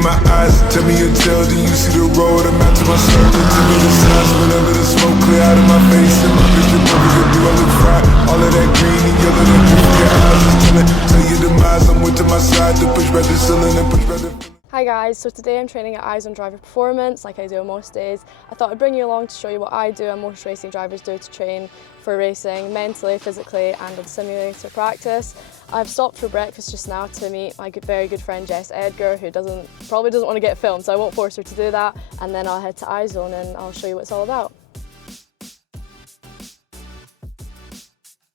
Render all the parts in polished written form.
in my eyes, tell me your tale, then you see the road. I'm out to myself, then tell me the signs. Whenever the smoke clear out of my face, and my picture perfect, do I look fried? All of that green and yellow, that drip in your eyes is telling. Tell your demise, I'm with to my side, to push back the ceiling and push back the. Hi guys, so today I'm training at iZone Driver Performance like I do most days. I thought I'd bring you along to show you what I do and most racing drivers do to train for racing, mentally, physically and in simulator practice. I've stopped for breakfast just now to meet my very good friend Jess Edgar, who probably doesn't want to get filmed, so I won't force her to do that, and then I'll head to iZone and I'll show you what it's all about.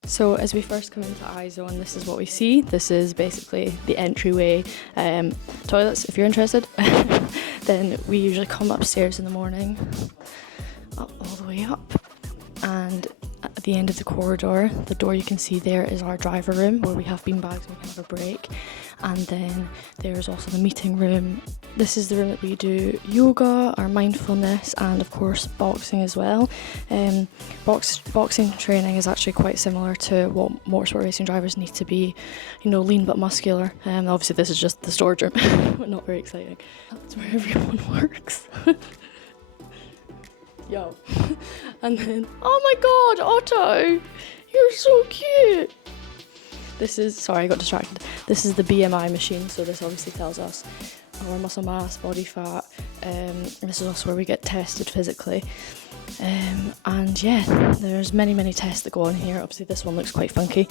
So as we first come into iZone, this is what we see. This is basically the entryway toilets, if you're interested. Then we usually come upstairs in the morning, up all the way up, and at the end of the corridor, the door you can see there is our driver room where we have beanbags and we can have a break. And then there's also the meeting room. This is the room that we do yoga, our mindfulness, and of course boxing as well. Boxing training is actually quite similar to what motorsport racing drivers need to be, you know, lean but muscular. Obviously this is just the storage room, but not very exciting. That's where everyone works. Yo. And then, oh my god, Otto! You're so cute! This is, sorry I got distracted, this is the BMI machine, so this obviously tells us our muscle mass, body fat, this is also where we get tested physically. And yeah, there's many tests that go on here. Obviously this one looks quite funky.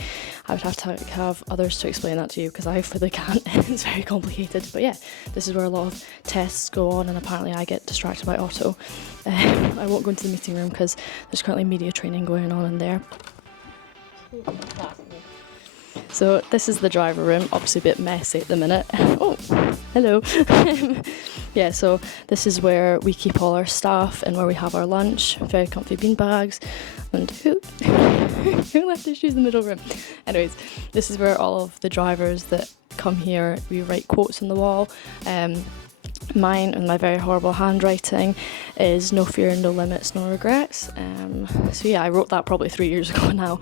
I would have to have others to explain that to you because I fully can't. It's very complicated, but yeah, this is where a lot of tests go on, and apparently I get distracted by Otto. I won't go into the meeting room because there's currently media training going on in there. So this is the driver room, obviously a bit messy at the minute. Oh, hello. Yeah, so this is where we keep all our stuff and where we have our lunch. Very comfy bean bags. And who left their shoes in the middle room? Anyways, this is where all of the drivers that come here, we write quotes on the wall. Mine, and my very horrible handwriting, is no fear, no limits, no regrets. So yeah, I wrote that probably 3 years ago now.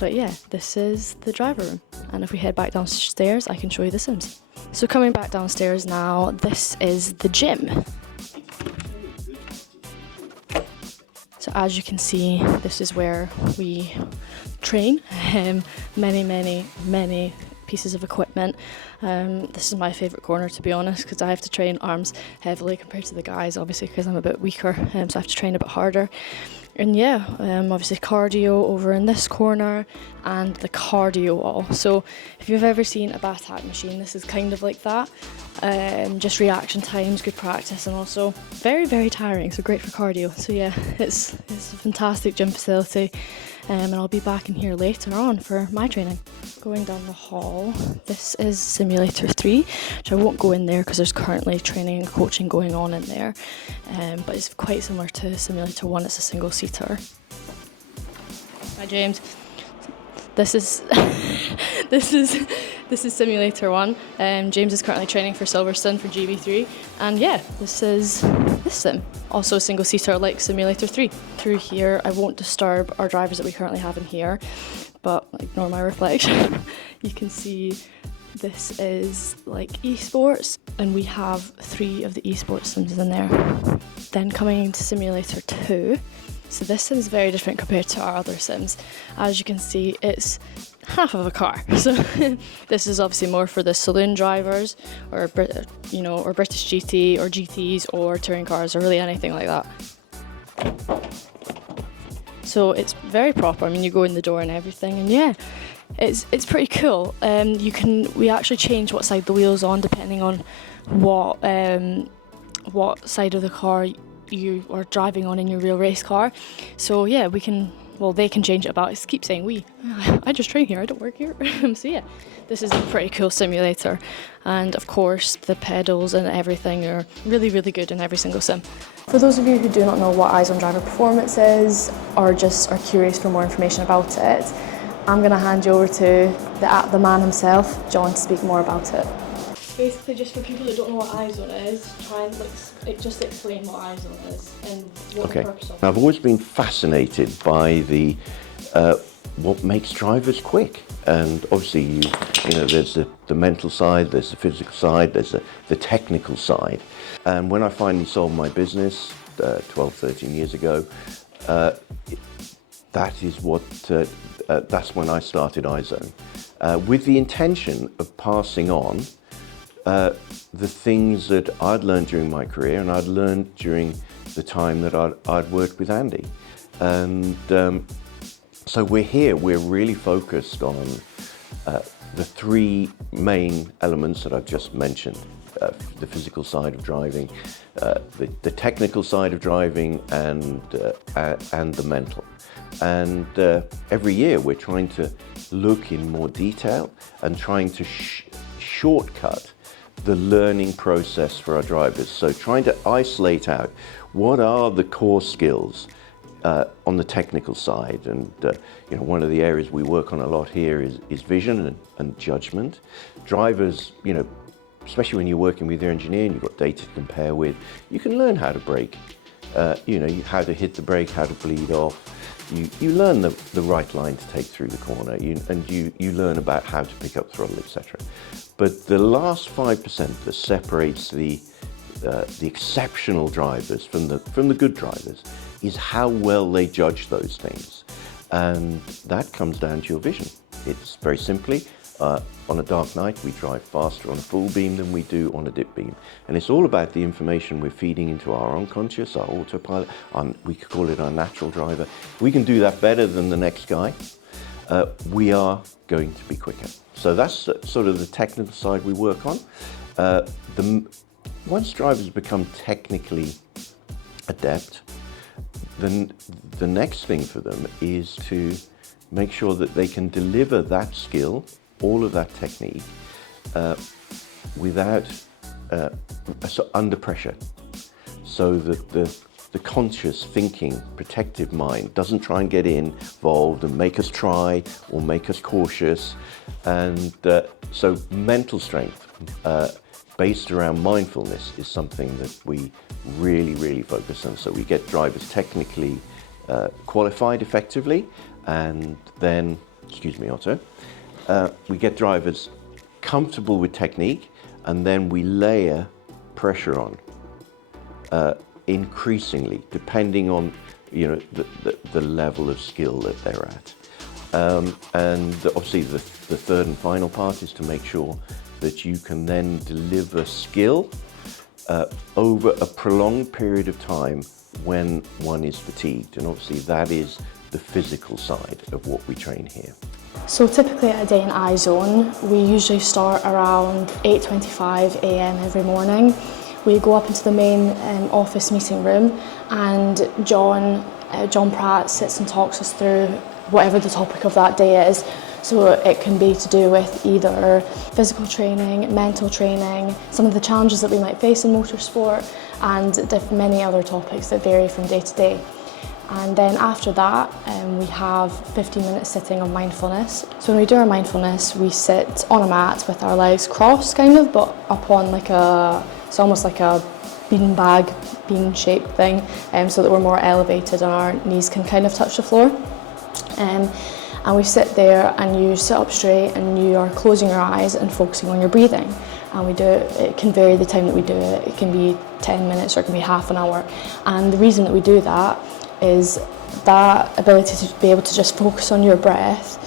But yeah, this is the driver room. And if we head back downstairs, I can show you the Sims. So coming back downstairs now, this is the gym. So as you can see, this is where we train. Many pieces of equipment. This is my favourite corner, to be honest, because I have to train arms heavily compared to the guys, obviously because I'm a bit weaker, so I have to train a bit harder. And yeah, obviously cardio over in this corner and the cardio wall. So if you've ever seen a back hack machine, this is kind of like that. Just reaction times, good practice, and also very tiring, so great for cardio. So yeah, it's a fantastic gym facility, and I'll be back in here later on for my training. Going down the hall, this is Simulator 3, which I won't go in there because there's currently training and coaching going on in there, but it's quite similar to Simulator 1, it's a single seater. Hi James. This is this is Simulator 1. James is currently training for Silverstone for GB3, and yeah, this is this sim. Also a single seater like Simulator 3. Through here, I won't disturb our drivers that we currently have in here, but ignore my reflection. You can see this is like esports, and we have 3 of the esports sims in there. Then coming into Simulator 2. So this sim is very different compared to our other sims. As you can see, it's half of a car. So this is obviously more for the saloon drivers, or or British GT or GTs or touring cars, or really anything like that. So it's very proper. I mean, you go in the door and everything, and yeah, it's pretty cool. We actually change what side the wheel's on depending on what side of the car you are driving on in your real race car. So yeah, they can change it about. I keep saying we. I just train here, I don't work here. So yeah, this is a pretty cool simulator. And of course, the pedals and everything are really good in every single sim. For those of you who do not know what iZone Driver Performance is, or just are curious for more information about it, I'm going to hand you over to the man himself, John, to speak more about it. Basically, just for people that don't know what iZone is, try and just explain what iZone is and what the purpose of it is. I've always been fascinated by the what makes drivers quick. And obviously, you know, there's the mental side, there's the physical side, there's the technical side. And when I finally sold my business 12, 13 years ago, that's when I started iZone, with the intention of passing on the things that I'd learned during my career and I'd learned during the time that I'd worked with Andy. And so we're really focused on the three main elements that I've just mentioned. The physical side of driving, the technical side of driving, and the mental. And every year we're trying to look in more detail and trying to shortcut the learning process for our drivers. So trying to isolate out what are the core skills on the technical side. And you know, one of the areas we work on a lot here is vision and judgment. Drivers, you know, especially when you're working with your engineer and you've got data to compare with, you can learn how to brake, you know, how to hit the brake, how to bleed off. You learn the right line to take through the corner, and you learn about how to pick up throttle, etc. But the last 5% that separates the exceptional drivers from the good drivers is how well they judge those things, and that comes down to your vision. It's very simply, on a dark night we drive faster on a full beam than we do on a dip beam, and it's all about the information we're feeding into our unconscious, our autopilot, we could call it our natural driver. We can do that better than the next guy. We are going to be quicker. So that's sort of the technical side we work on. Once drivers become technically adept, then the next thing for them is to make sure that they can deliver that skill, all of that technique, without under pressure, so that the conscious thinking, protective mind doesn't try and get involved and make us try or make us cautious. And so mental strength based around mindfulness is something that we really focus on. So we get drivers technically qualified effectively, and then, excuse me, Otto, we get drivers comfortable with technique, and then we layer pressure on increasingly, depending on, you know, the level of skill that they're at. And obviously the third and final part is to make sure that you can then deliver skill over a prolonged period of time when one is fatigued. And obviously that is the physical side of what we train here. So typically at a day in iZone, we usually start around 8:25 a.m. every morning. We go up into the main office meeting room, and John Pratt sits and talks us through whatever the topic of that day is. So it can be to do with either physical training, mental training, some of the challenges that we might face in motorsport, and many other topics that vary from day to day. And then after that, we have 15 minutes sitting of mindfulness. So when we do our mindfulness, we sit on a mat with our legs crossed, kind of, but up on it's almost like a bean-shaped thing, so that we're more elevated and our knees can kind of touch the floor. And we sit there, and you sit up straight, and you are closing your eyes and focusing on your breathing. And we do it can vary the time that we do it. It can be 10 minutes or it can be half an hour. And the reason that we do that is that ability to be able to just focus on your breath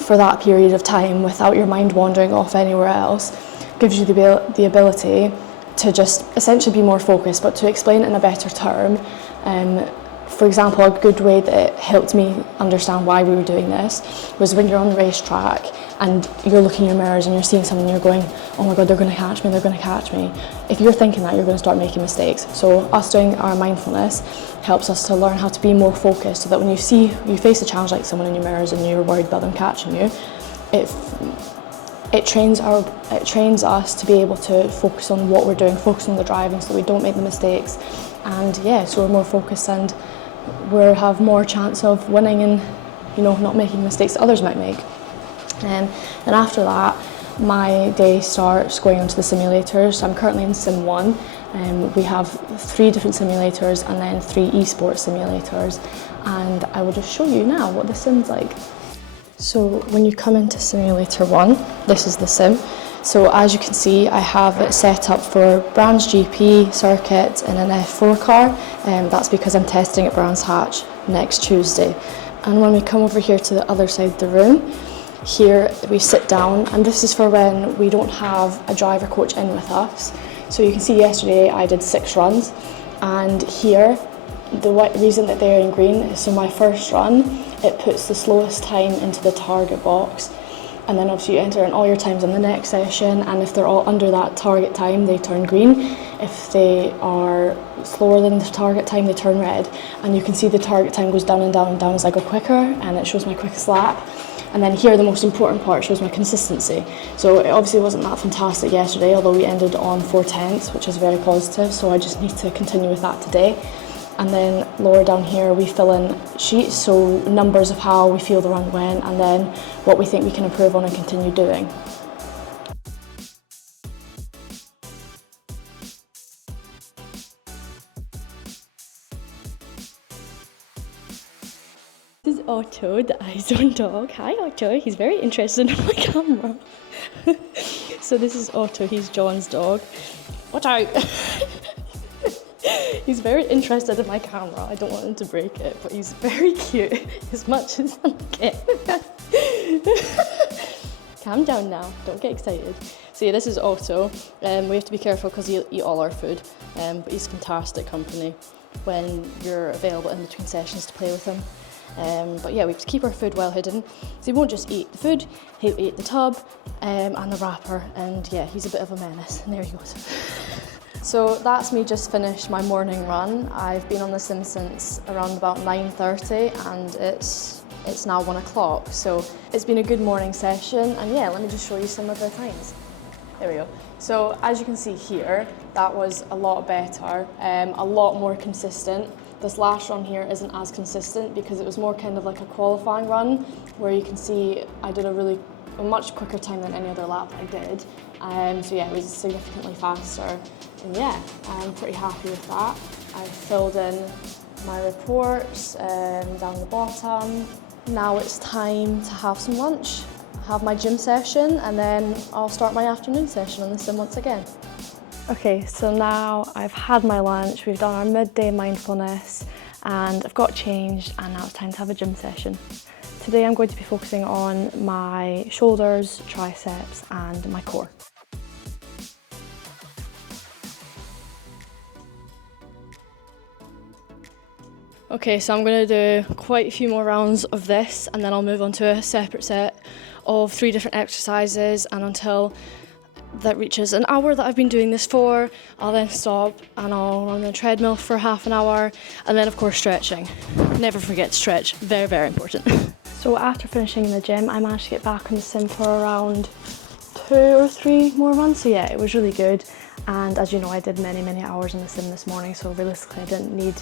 for that period of time without your mind wandering off anywhere else gives you the ability to just essentially be more focused. But to explain it in a better term, for example, a good way that it helped me understand why we were doing this was when you're on the racetrack and you're looking in your mirrors and you're seeing someone and you're going, oh my God, they're going to catch me, they're going to catch me. If you're thinking that, you're going to start making mistakes. So us doing our mindfulness helps us to learn how to be more focused, so that when you face a challenge like someone in your mirrors and you're worried about them catching you, it trains us to be able to focus on what we're doing, focus on the driving, so that we don't make the mistakes. And yeah, so we're more focused and we have more chance of winning and, you know, not making mistakes that others might make. And after that, my day starts going onto the simulators. I'm currently in Sim 1. We have 3 different simulators and then 3 esports simulators. And I will just show you now what the sim's like. So when you come into Simulator 1, this is the sim. So as you can see, I have it set up for Brands GP circuit in an F4 car. That's because I'm testing at Brands Hatch next Tuesday. And when we come over here to the other side of the room, here we sit down, and this is for when we don't have a driver coach in with us. So you can see yesterday I did 6 runs, and here the reason that they're in green is so my first run, it puts the slowest time into the target box, and then obviously you enter in all your times in the next session, and if they're all under that target time they turn green. If they are slower than the target time they turn red, and you can see the target time goes down and down and down as I go quicker, and it shows my quickest lap. And then here the most important part shows my consistency. So it obviously wasn't that fantastic yesterday, although we ended on 4/10, which is very positive, so I just need to continue with that today. And then lower down here we fill in sheets, so numbers of how we feel the run went, and then what we think we can improve on and continue doing. This is Otto, the iZone dog. Hi Otto, he's very interested in my camera. So this is Otto, he's John's dog. Watch out! He's very interested in my camera. I don't want him to break it, but he's very cute, as much as I like it. Calm down now, don't get excited. So yeah, this is Otto. We have to be careful because he'll eat all our food, but he's fantastic company when you're available in between sessions to play with him. But yeah, we have to keep our food well hidden. So he won't just eat the food, he'll eat the tub and the wrapper, and yeah, he's a bit of a menace. And there he goes. So that's me just finished my morning run. I've been on the sim since around about 9:30, and it's now 1 o'clock. So it's been a good morning session, and yeah, let me just show you some of the times. There we go. So as you can see here, that was a lot better, a lot more consistent. This last run here isn't as consistent because it was more kind of like a qualifying run, where you can see I did a much quicker time than any other lap I did. So yeah, it was significantly faster. And yeah, I'm pretty happy with that. I filled in my reports down the bottom. Now it's time to have some lunch, have my gym session, and then I'll start my afternoon session on the sim once again. Okay, so now I've had my lunch, we've done our midday mindfulness, and I've got changed, and now it's time to have a gym session. Today I'm going to be focusing on my shoulders, triceps, and my core. Okay, so I'm going to do quite a few more rounds of this, and then I'll move on to a separate set of 3 different exercises, and until that reaches an hour that I've been doing this for, I'll then stop and I'll run the treadmill for half an hour, and then of course stretching. Never forget to stretch, very, very important. So after finishing in the gym, I managed to get back on the sim for around 2 or 3 more runs, so yeah, it was really good. And as you know, I did many, many hours in the sim this morning, so realistically I didn't need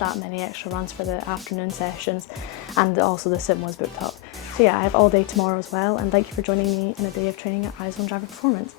that many extra runs for the afternoon sessions, and also the sim was booked up. So yeah, I have all day tomorrow as well, and thank you for joining me in a day of training at iZone Driver Performance.